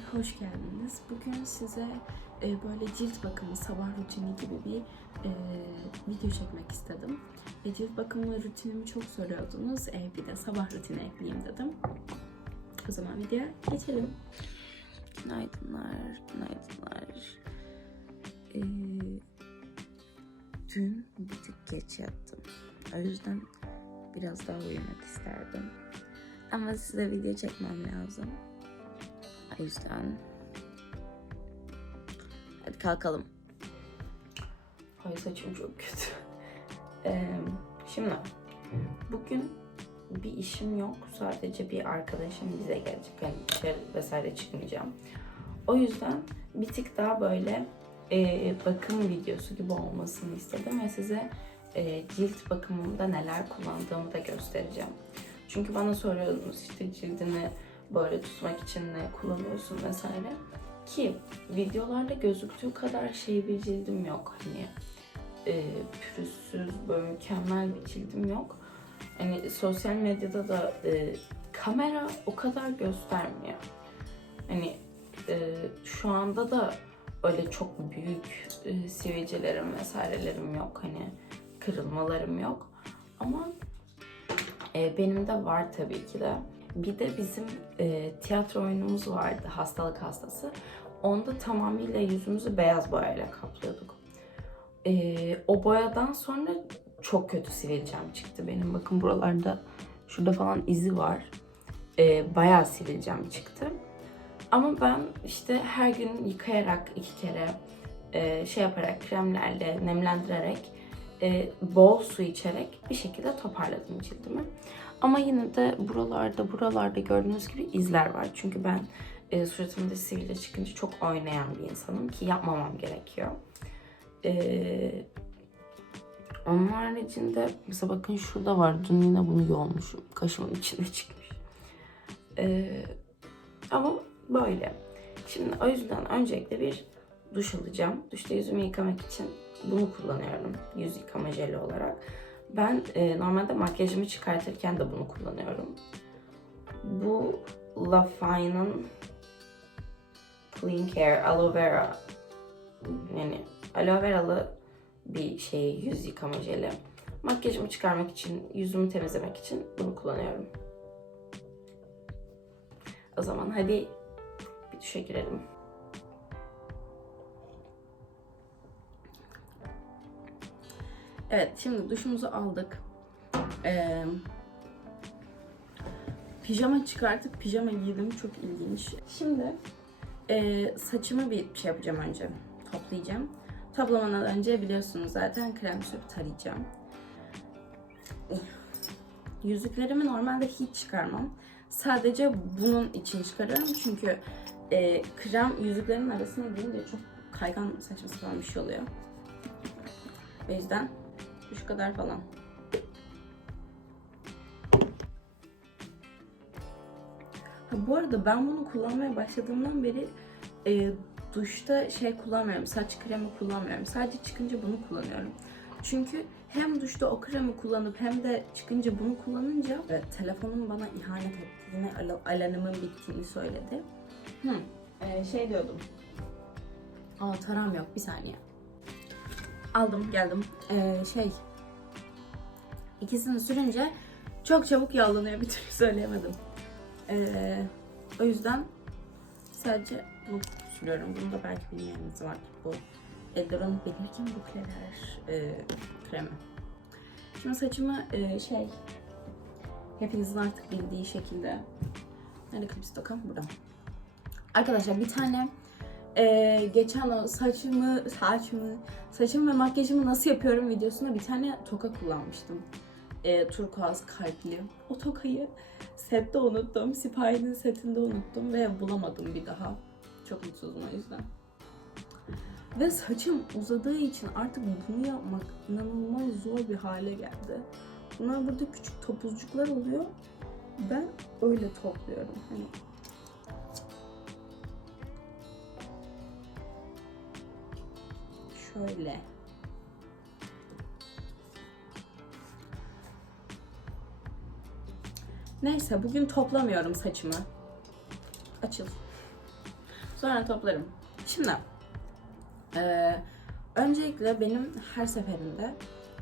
hoş geldiniz. Bugün size e, böyle cilt bakımı, sabah rutini gibi bir e, video çekmek istedim. E, cilt bakımı rutinimi çok soruyordunuz. E, bir de sabah rutini ekleyeyim dedim. O zaman videoya geçelim. Günaydınlar, günaydınlar. E, dün bir tık geç yattım. O yüzden biraz daha uyumak isterdim. Ama size video çekmem lazım. O yüzden hadi kalkalım. Ay saçım çok kötü. Ee, şimdi bugün bir işim yok. Sadece bir arkadaşım bize gelecek. Hani dışarı vesaire çıkmayacağım. O yüzden bir tık daha böyle e, bakım videosu gibi olmasını istedim ve size e, cilt bakımında neler kullandığımı da göstereceğim. Çünkü bana soruyorsunuz işte cildini böyle tutmak için ne kullanıyorsun vesaire. Ki videolarda gözüktüğü kadar şey bir cildim yok. Hani e, pürüzsüz, böyle mükemmel bir cildim yok. Hani sosyal medyada da e, kamera o kadar göstermiyor. Hani e, şu anda da öyle çok büyük e, sivilcelerim vesairelerim yok. Hani kırılmalarım yok. Ama e, benim de var tabii ki de. Bir de bizim e, tiyatro oyunumuz vardı Hastalık Hastası. Onda tamamıyla yüzümüzü beyaz boyayla kaplıyorduk. E, o boyadan sonra çok kötü sivilcem çıktı benim. Bakın buralarda şurada falan izi var. E, bayağı sivilcem çıktı. Ama ben işte her gün yıkayarak iki kere e, şey yaparak kremlerle nemlendirerek e, bol su içerek bir şekilde toparladım cildimi. Ama yine de buralarda buralarda gördüğünüz gibi izler var. Çünkü ben e, suratımda sivilce çıkınca çok oynayan bir insanım ki yapmamam gerekiyor. E, onun haricinde mesela bakın şurada var. Dün yine bunu yolmuşum. Kaşımın içine çıkmış. E, ama böyle. Şimdi o yüzden öncelikle bir duş alacağım. Duşta yüzümü yıkamak için bunu kullanıyorum yüz yıkama jeli olarak. Ben e, normalde makyajımı çıkartırken de bunu kullanıyorum. Bu La Fine'ın Clean Care Aloe Vera yani aloe veralı bir şey yüz yıkama jeli. Makyajımı çıkarmak için, yüzümü temizlemek için bunu kullanıyorum. O zaman hadi bir duşa girelim. Evet, şimdi duşumuzu aldık. Ee, pijama çıkartıp pijama giydim. Çok ilginç. Şimdi e, saçımı bir şey yapacağım önce. Toplayacağım. Toplamadan önce biliyorsunuz zaten krem sürüp tarayacağım. Yüzüklerimi normalde hiç çıkarmam. Sadece bunun için çıkarıyorum. Çünkü e, krem yüzüklerin arasına girince çok kaygan saçma sapan bir şey oluyor. O yüzden kadar falan. Ha, bu arada ben bunu kullanmaya başladığımdan beri e, duşta şey kullanmıyorum, saç kremi kullanmıyorum. Sadece çıkınca bunu kullanıyorum. Çünkü hem duşta o kremi kullanıp hem de çıkınca bunu kullanınca e, telefonum bana ihanet etti. Yine al- alarmımın bittiğini söyledi. Hı, e, şey diyordum. Aa taram yok bir saniye. Aldım geldim. E, şey İkisini sürünce çok çabuk yağlanıyor. Bir türlü söyleyemedim. Ee, o yüzden sadece bu sürüyorum. Bunu da belki bilmeyeniniz var. Bu Eldoron belirgin bukleler e, kremi. Şimdi saçımı e, şey hepinizin artık bildiği şekilde Nerede klips dokam? Burada. Arkadaşlar bir tane e, geçen o saçımı, saçımı, saçımı ve makyajımı nasıl yapıyorum videosunda bir tane toka kullanmıştım e, turkuaz kalpli. O tokayı sette unuttum. Sipahi'nin setinde unuttum ve bulamadım bir daha. Çok mutsuzum o yüzden. Ve saçım uzadığı için artık bunu yapmak inanılmaz zor bir hale geldi. Bunlar burada küçük topuzcuklar oluyor. Ben öyle topluyorum. Hani şöyle. Neyse bugün toplamıyorum saçımı. Açıl. Sonra toplarım. Şimdi eee, öncelikle benim her seferinde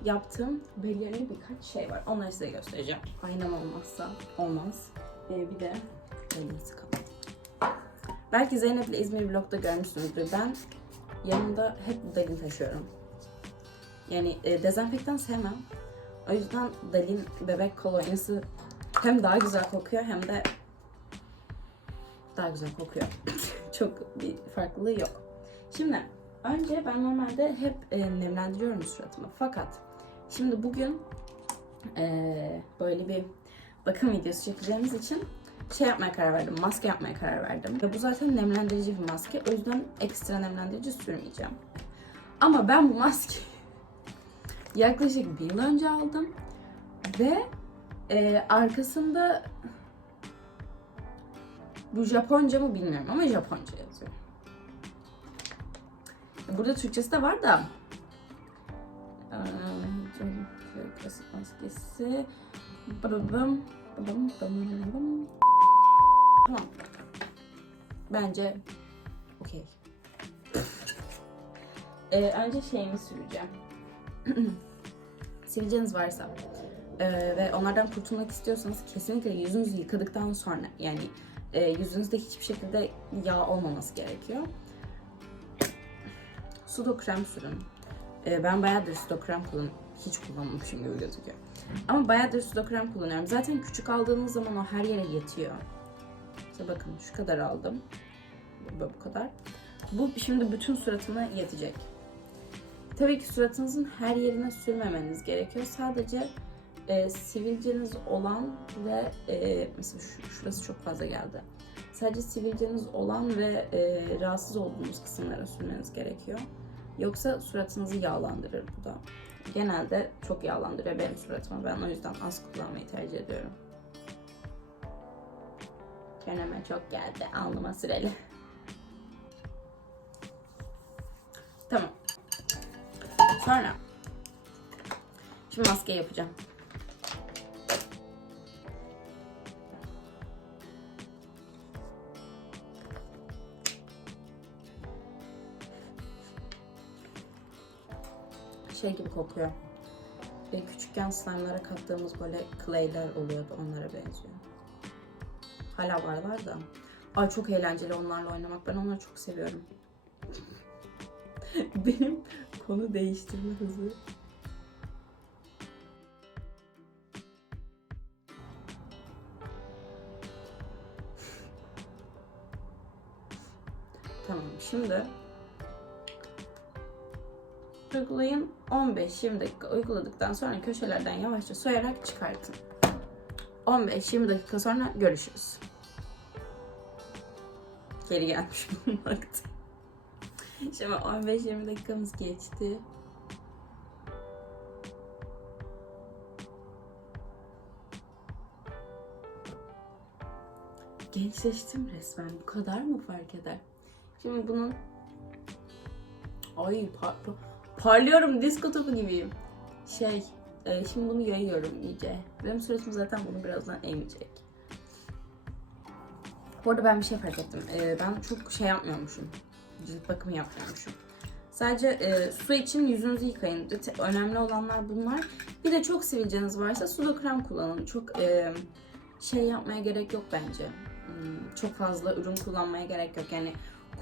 yaptığım belirli birkaç şey var. Onları size göstereceğim. Aynam olmazsa olmaz. Ee, bir de elimi sıkalım. Belki Zeynep'le İzmir vlogda görmüşsünüzdür. Ben yanımda hep Dalin taşıyorum. Yani e, dezenfektan sevmem. O yüzden Dalin bebek kolonyası hem daha güzel kokuyor hem de daha güzel kokuyor. Çok bir farklılığı yok. Şimdi önce ben normalde hep e, nemlendiriyorum suratımı. Fakat şimdi bugün e, böyle bir bakım videosu çekeceğimiz için şey yapmaya karar verdim. Maske yapmaya karar verdim. Ve bu zaten nemlendirici bir maske. O yüzden ekstra nemlendirici sürmeyeceğim. Ama ben bu maskeyi yaklaşık bir yıl önce aldım. Ve e, arkasında bu Japonca mı bilmiyorum ama Japonca yazıyor. Burada Türkçesi de var da. Ee. Tamam. Bence okey. Ee, önce şeyimi süreceğim. Sivilceniz varsa e, ve onlardan kurtulmak istiyorsanız kesinlikle yüzünüzü yıkadıktan sonra yani e, yüzünüzde hiçbir şekilde yağ olmaması gerekiyor. Sudo krem sürün. E, ben bayağıdır sudo krem kullan hiç kullanmamışım gibi gözüküyor. Ama bayağıdır sudo krem kullanıyorum. Zaten küçük aldığınız zaman o her yere yetiyor. İşte bakın şu kadar aldım. Bu, bu kadar. Bu şimdi bütün suratıma yetecek. Tabii ki suratınızın her yerine sürmemeniz gerekiyor. Sadece e, sivilceniz olan ve e, mesela şu, şurası çok fazla geldi. Sadece sivilceniz olan ve e, rahatsız olduğunuz kısımlara sürmeniz gerekiyor. Yoksa suratınızı yağlandırır bu da. Genelde çok yağlandırıyor benim suratımı. Ben o yüzden az kullanmayı tercih ediyorum. Çeneme çok geldi. Alnıma süreli. tamam. Sonra şimdi maske yapacağım. Şey gibi kokuyor. E, küçükken slime'lara kattığımız böyle clay'ler oluyordu. Onlara benziyor. Hala varlar da. Ay çok eğlenceli onlarla oynamak. Ben onları çok seviyorum. Benim konu değiştirme hızı. Tamam şimdi uygulayın 15-20 dakika uyguladıktan sonra köşelerden yavaşça soyarak çıkartın. 15-20 dakika sonra görüşürüz. Geri gelmiş bulunmakta. Şimdi 15-20 dakikamız geçti. Gençleştim resmen. Bu kadar mı fark eder? Şimdi bunun... Ay par par- parlıyorum disko topu gibiyim. Şey, e, şimdi bunu yayıyorum iyice. Benim suratım zaten bunu birazdan emecek. Bu arada ben bir şey fark ettim. E, ben çok şey yapmıyormuşum. Cilt bakımı yapmıyormuşum. Sadece e, su için yüzünüzü yıkayın. Önemli olanlar bunlar. Bir de çok sivilceniz varsa sudo krem kullanın. Çok e, şey yapmaya gerek yok bence. Hmm, Çok fazla ürün kullanmaya gerek yok. Yani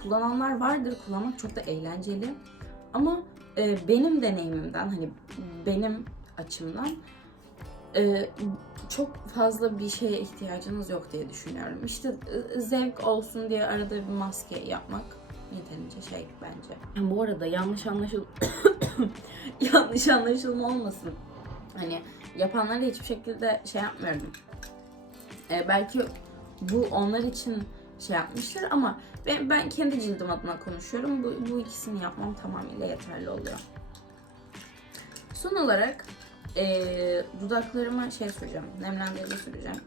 kullananlar vardır. Kullanmak çok da eğlenceli. Ama e, benim deneyimimden hani benim açımdan e, çok fazla bir şeye ihtiyacınız yok diye düşünüyorum. İşte e, zevk olsun diye arada bir maske yapmak yeterince şey bence. Ha, Bu arada yanlış anlaşıl yanlış anlaşılma olmasın. Hani yapanlara hiçbir şekilde şey yapmıyorum. E, belki bu onlar için şey yapmıştır ama ben, ben kendi cildim adına konuşuyorum. Bu, bu ikisini yapmam tamamıyla yeterli oluyor. Son olarak e, dudaklarıma şey süreceğim. Nemlendirici süreceğim.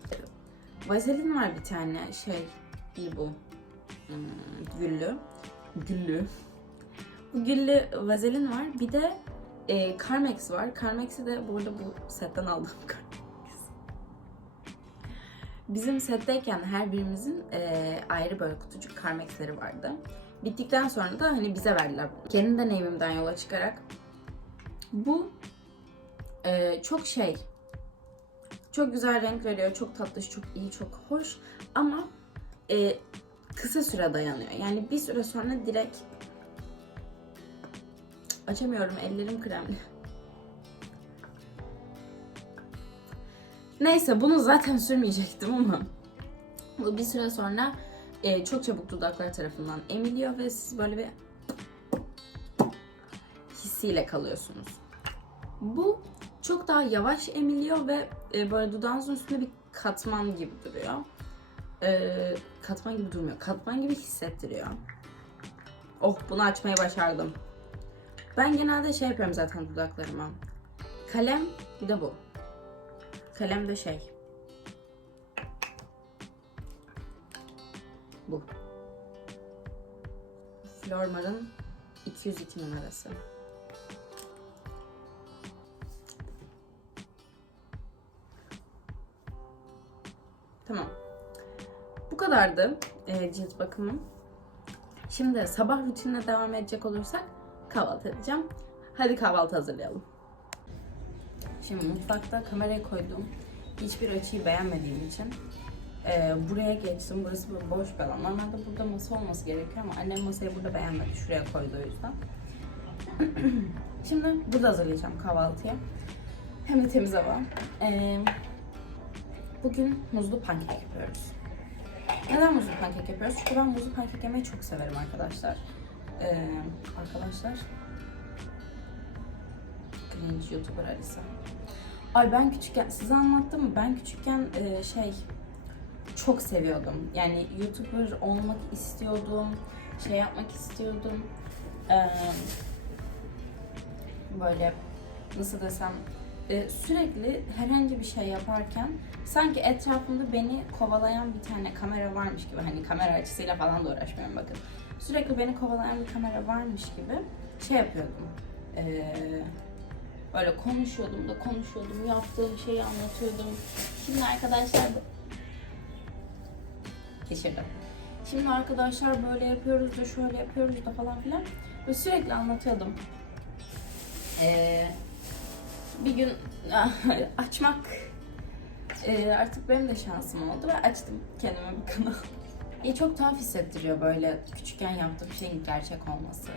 Vazelin var bir tane şey bu. Hmm, güllü. Güllü. Bu güllü vazelin var. Bir de e, Carmex var. Carmex'i de bu arada bu setten aldım. Bizim setteyken her birimizin eee, ayrı böyle kutucuk karmexleri vardı. Bittikten sonra da hani bize verdiler. Kendi deneyimimden yola çıkarak bu eee, çok şey çok güzel renk veriyor, çok tatlı, çok iyi, çok hoş ama eee, kısa süre dayanıyor. Yani bir süre sonra direkt açamıyorum ellerim kremli. Neyse bunu zaten sürmeyecektim ama bu bir süre sonra e, çok çabuk dudaklar tarafından emiliyor ve siz böyle bir hissiyle kalıyorsunuz. Bu çok daha yavaş emiliyor ve e, böyle dudağınızın üstünde bir katman gibi duruyor. E, katman gibi durmuyor. Katman gibi hissettiriyor. Oh bunu açmayı başardım. Ben genelde şey yapıyorum zaten dudaklarıma. Kalem bir de bu. Kalem de şey. Bu. Flormar'ın 202 numarası. Tamam. Bu kadardı e, cilt bakımım. Şimdi sabah rutinine devam edecek olursak kahvaltı edeceğim. Hadi kahvaltı hazırlayalım. Şimdi mutfakta kamerayı koydum. Hiçbir açıyı beğenmediğim için e, buraya geçtim. Burası böyle boş bir alan. Normalde burada masa olması gerekiyor ama annem masayı burada beğenmedi. Şuraya koydu o yüzden. Şimdi burada hazırlayacağım kahvaltıya. Hem de temiz hava. E, bugün muzlu pankek yapıyoruz. Neden muzlu pankek yapıyoruz? Çünkü ben muzlu pankek yemeyi çok severim arkadaşlar. E, arkadaşlar cringe YouTuber Alisa. Ay ben küçükken, size anlattım mı? Ben küçükken e, şey çok seviyordum. Yani YouTuber olmak istiyordum. Şey yapmak istiyordum. E, böyle nasıl desem e, sürekli herhangi bir şey yaparken sanki etrafımda beni kovalayan bir tane kamera varmış gibi hani kamera açısıyla falan da uğraşmıyorum bakın. Sürekli beni kovalayan bir kamera varmış gibi şey yapıyordum. Eee Böyle konuşuyordum da konuşuyordum, yaptığım şeyi anlatıyordum. Şimdi arkadaşlar... Geçirdim. Şimdi arkadaşlar böyle yapıyoruz da şöyle yapıyoruz da falan filan. Ve sürekli anlatıyordum. Ee, bir gün açmak e, artık benim de şansım oldu ve açtım kendime bir kanal. İyi çok tuhaf hissettiriyor böyle küçükken yaptığım şeyin gerçek olması.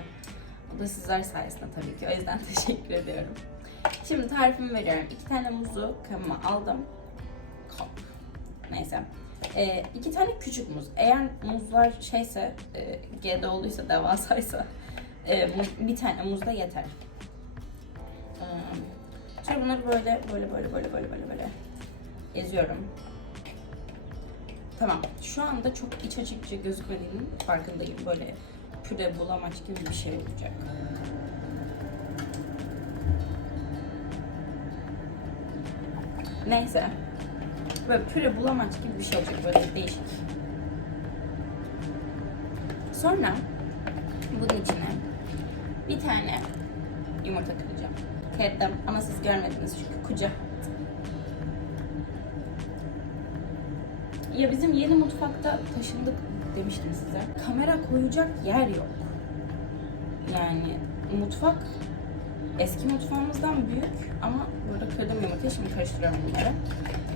O da sizler sayesinde tabii ki. O yüzden teşekkür ediyorum. Şimdi tarifimi veriyorum. İki tane muzu kabıma aldım. Kap. Neyse. Ee, iki tane küçük muz. Eğer muzlar şeyse, e, G'de olduysa, devasaysa e, bu- bir tane muz da yeter. Ee, Sonra bunları böyle, böyle, böyle, böyle, böyle, böyle, böyle eziyorum. Tamam. Şu anda çok iç açıcı gözükmediğinin farkındayım. Böyle püre bulamaç gibi bir şey olacak. Neyse. Böyle püre bulamaç gibi bir şey olacak böyle değişik. Sonra bunun içine bir tane yumurta kıracağım. Kırdım ama siz görmediniz çünkü kucak. Ya bizim yeni mutfakta taşındık demiştim size. Kamera koyacak yer yok. Yani mutfak eski mutfağımızdan büyük ama burada kırdım yumurtayı şimdi karıştırıyorum bunları.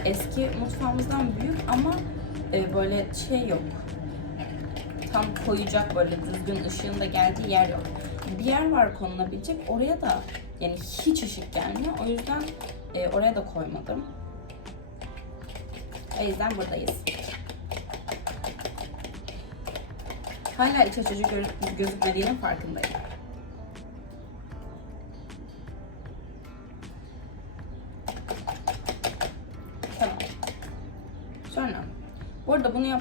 Eski mutfağımızdan büyük ama e, böyle şey yok. Tam koyacak böyle düzgün ışığın da geldiği yer yok. Bir yer var konulabilecek oraya da yani hiç ışık gelmiyor. O yüzden e, oraya da koymadım. O yüzden buradayız. Hala iç açıcı gö- gözükmediğinin farkındayım.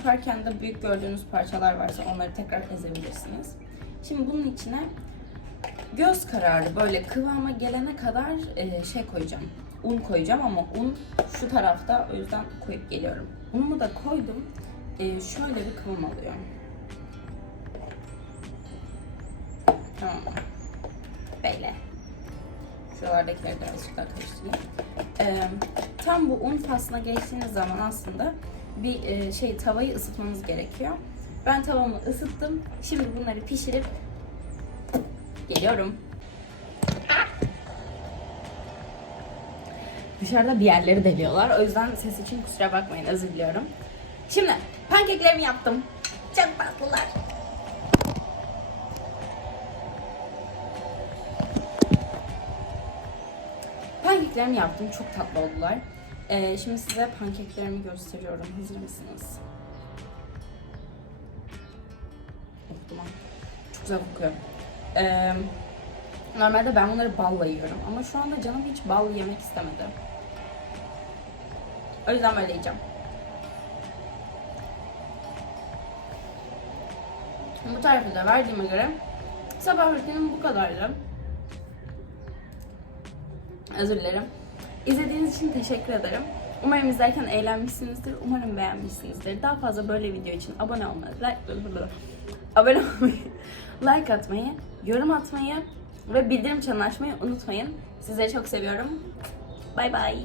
Yaparken de büyük gördüğünüz parçalar varsa onları tekrar ezebilirsiniz. Şimdi bunun içine göz kararı böyle kıvama gelene kadar e, şey koyacağım. Un koyacağım ama un şu tarafta o yüzden koyup geliyorum. Unumu da koydum. E, şöyle bir kıvam alıyor. Tamam? Böyle. Şuralardakileri birazcık daha karıştırayım. Ee, tam bu un faslına geçtiğiniz zaman aslında bir e, şey tavayı ısıtmamız gerekiyor. Ben tavamı ısıttım. Şimdi bunları pişirip geliyorum. Dışarıda bir yerleri deliyorlar. O yüzden ses için kusura bakmayın özür diliyorum. Şimdi pankeklerimi yaptım. Çok tatlılar. Pankeklerimi yaptım. Çok tatlı oldular. Ee, şimdi size pankeklerimi gösteriyorum. Hazır mısınız? Duman. Çok güzel kokuyor. Ee, normalde ben bunları balla yiyorum. Ama şu anda canım hiç bal yemek istemedi. O yüzden böyle yiyeceğim. Bu tarifi de verdiğime göre sabah rutinim bu kadardı. Özür dilerim. İzlediğiniz için teşekkür ederim. Umarım izlerken eğlenmişsinizdir. Umarım beğenmişsinizdir. Daha fazla böyle video için abone olmayı, like, abone olmayı, like atmayı, yorum atmayı ve bildirim çanını açmayı unutmayın. Sizleri çok seviyorum. Bay bay.